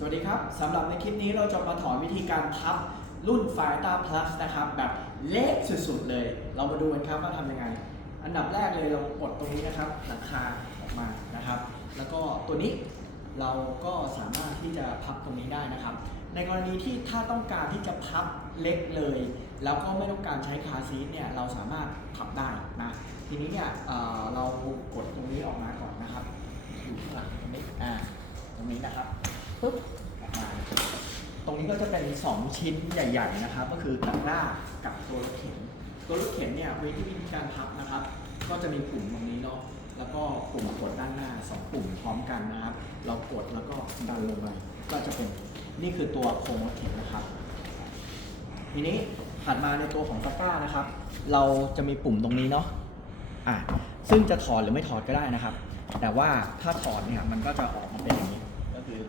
สวัสดีครับสำหรับในคลิปนี้เราจะมาถอนวิธีการพับรุ่น f i r e t a Plus นะครับ แบบเละสุดๆเลย เรามาดูกันครับว่าทำยังไง อันดับแรกเลยเรากดตรงนี้นะครับหลังคาออกมานะครับ แล้วก็ตัวนี้เราก็สามารถที่จะพับตรงนี้ได้นะครับ ในกรณีที่ถ้าต้องการที่จะพับเล็กเลย แล้วก็ไม่ต้องการใช้คาซีทเนี่ยเราสามารถพับได้นะทีนี้เนี่ยเเรากดตรงนี้ออกมาก่อนนะครับอยู่ข้างหลังตรงนี้อ่าตรงนี้นะครับ ปุ๊บตรงนี้ก็จะเป็น 2 ชิ้นใหญ่ ๆ นะครับ ก็คือตะกร้ากับตัวรถเข็น ตัวรถเข็นเนี่ยวิธีการพับนะครับ ก็จะมีปุ่มตรงนี้เนาะแล้วก็ปุ่มกดด้านหน้า 2 ปุ่มพร้อมกันนะครับ เรากดแล้วก็ดันลงไปก็จะเป็นนี่คือตัวโครงรถเข็นนะครับ ทีนี้ถัดมาในตัวของตะกร้านะครับ เราจะมีปุ่มตรงนี้เนาะอะซึ่งจะถอดหรือไม่ถอดก็ได้นะครับ แต่ว่าถ้าถอดเนี่ยมันก็จะออกมาเป็นอย่างนี้ก็คือ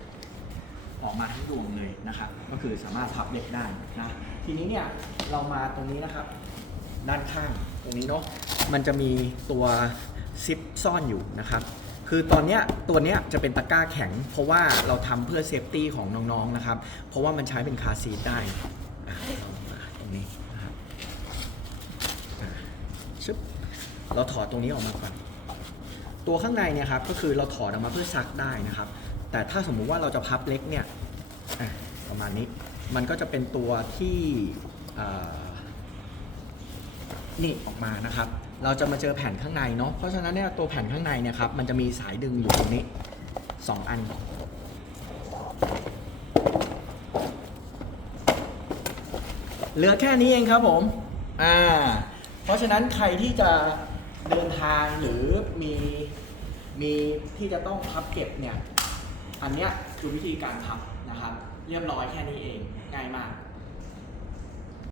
ออกมาทั้งดวงเลยนะครับก็คือสามารถพับเล็กได้นะทีนี้เนี่ยเรามาตรงนี้นะครับ ด้านข้างตรงนี้เนาะมันจะมีตัวซิปซ่อนอยู่นะครับ คือตอนเนี้ยตัวเนี้ยจะเป็นตะกร้าแข็ง เพราะว่าเราทำเพื่อเซฟตี้ของน้องๆนะครับ เพราะว่ามันใช้เป็นคาร์ซีทได้อะเรามาตรงนี้นะครับอะชึบเราถอดตรงนี้ออกมาก่อน ตัวข้างในเนี่ยครับก็คือเราถอดออกมาเพื่อซักได้นะครับ แต่ถ้าสมมุติว่าเราจะพับเล็กเนี่ยประมาณนี้ มันก็จะเป็นตัวที่นี่ออกมานะครับ เราจะมาเจอแผ่นข้างในเนาะ เพราะฉะนั้นเนี่ยตัวแผ่นข้างในเนี่ยครับ มันจะมีสายดึงอยู่ตรงนี้สองอัน เหลือแค่นี้เองครับผม อ่า เพราะฉะนั้นใครที่จะเดินทางหรือมีมีที่จะต้องพับเก็บเนี่ย อันเนี้ยคือวิธีการทำนะครับ เรียบร้อยแค่นี้เองง่ายมาก